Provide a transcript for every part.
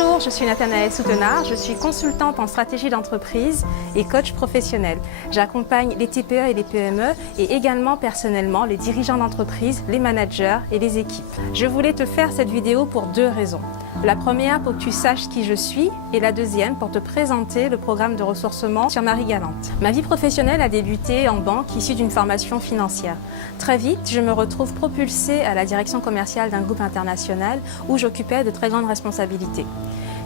Bonjour, je suis Nathanaëlle Soutenard, je suis consultante en stratégie d'entreprise et coach professionnel. J'accompagne les TPE et les PME et également personnellement les dirigeants d'entreprise, les managers et les équipes. Je voulais te faire cette vidéo pour deux raisons. La première pour que tu saches qui je suis et la deuxième pour te présenter le programme de ressourcement sur Marie Galante. Ma vie professionnelle a débuté en banque issue d'une formation financière. Très vite, je me retrouve propulsée à la direction commerciale d'un groupe international où j'occupais de très grandes responsabilités.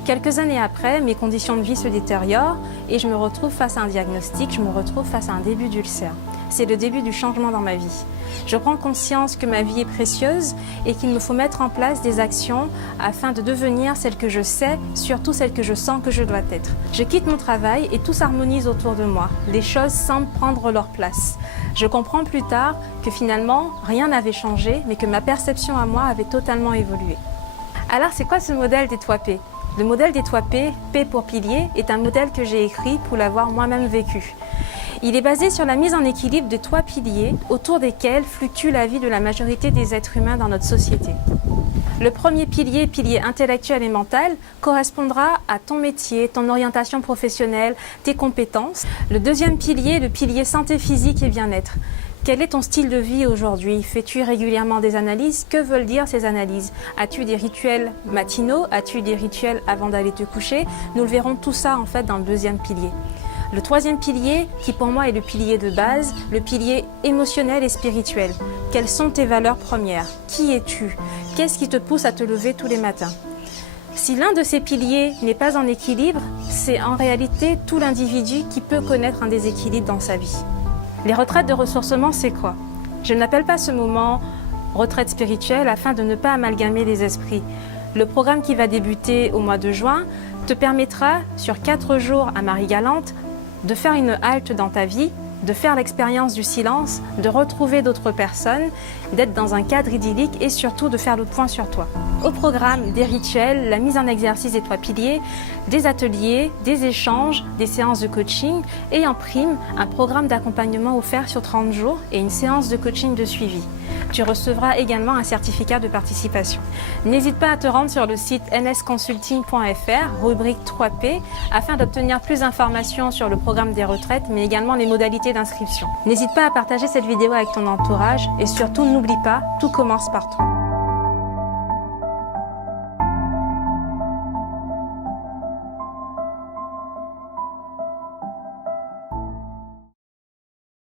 Quelques années après, mes conditions de vie se détériorent et je me retrouve face à un diagnostic, je me retrouve face à un début d'ulcère. C'est le début du changement dans ma vie. Je prends conscience que ma vie est précieuse et qu'il me faut mettre en place des actions afin de devenir celle que je sais, surtout celle que je sens que je dois être. Je quitte mon travail et tout s'harmonise autour de moi. Les choses semblent prendre leur place. Je comprends plus tard que finalement, rien n'avait changé, mais que ma perception à moi avait totalement évolué. Alors, c'est quoi ce modèle des 3P ? Le modèle des 3P, P pour pilier, est un modèle que j'ai écrit pour l'avoir moi-même vécu. Il est basé sur la mise en équilibre de 3 piliers autour desquels fluctue la vie de la majorité des êtres humains dans notre société. Le premier pilier, pilier intellectuel et mental, correspondra à ton métier, ton orientation professionnelle, tes compétences. Le deuxième pilier, le pilier santé physique et bien-être. Quel est ton style de vie aujourd'hui? Fais-tu régulièrement des analyses? Que veulent dire ces analyses? As-tu des rituels matinaux? As-tu des rituels avant d'aller te coucher? Nous le verrons tout ça en fait dans le deuxième pilier. Le troisième pilier, qui pour moi est le pilier de base, le pilier émotionnel et spirituel. Quelles sont tes valeurs premières? Qui es-tu? Qu'est-ce qui te pousse à te lever tous les matins? Si l'un de ces piliers n'est pas en équilibre, c'est en réalité tout l'individu qui peut connaître un déséquilibre dans sa vie. Les retraites de ressourcement, c'est quoi? Je n'appelle pas ce moment retraite spirituelle afin de ne pas amalgamer les esprits. Le programme qui va débuter au mois de juin te permettra, sur 4 jours à Marie Galante, de faire une halte dans ta vie, de faire l'expérience du silence, de retrouver d'autres personnes, d'être dans un cadre idyllique et surtout de faire le point sur toi. Au programme, des rituels, la mise en exercice des 3 piliers, des ateliers, des échanges, des séances de coaching et en prime, un programme d'accompagnement offert sur 30 jours et une séance de coaching de suivi. Tu recevras également un certificat de participation. N'hésite pas à te rendre sur le site nsconsulting.fr, rubrique 3P, afin d'obtenir plus d'informations sur le programme des retraites, mais également les modalités d'inscription. N'hésite pas à partager cette vidéo avec ton entourage et surtout n'oublie pas, tout commence par toi.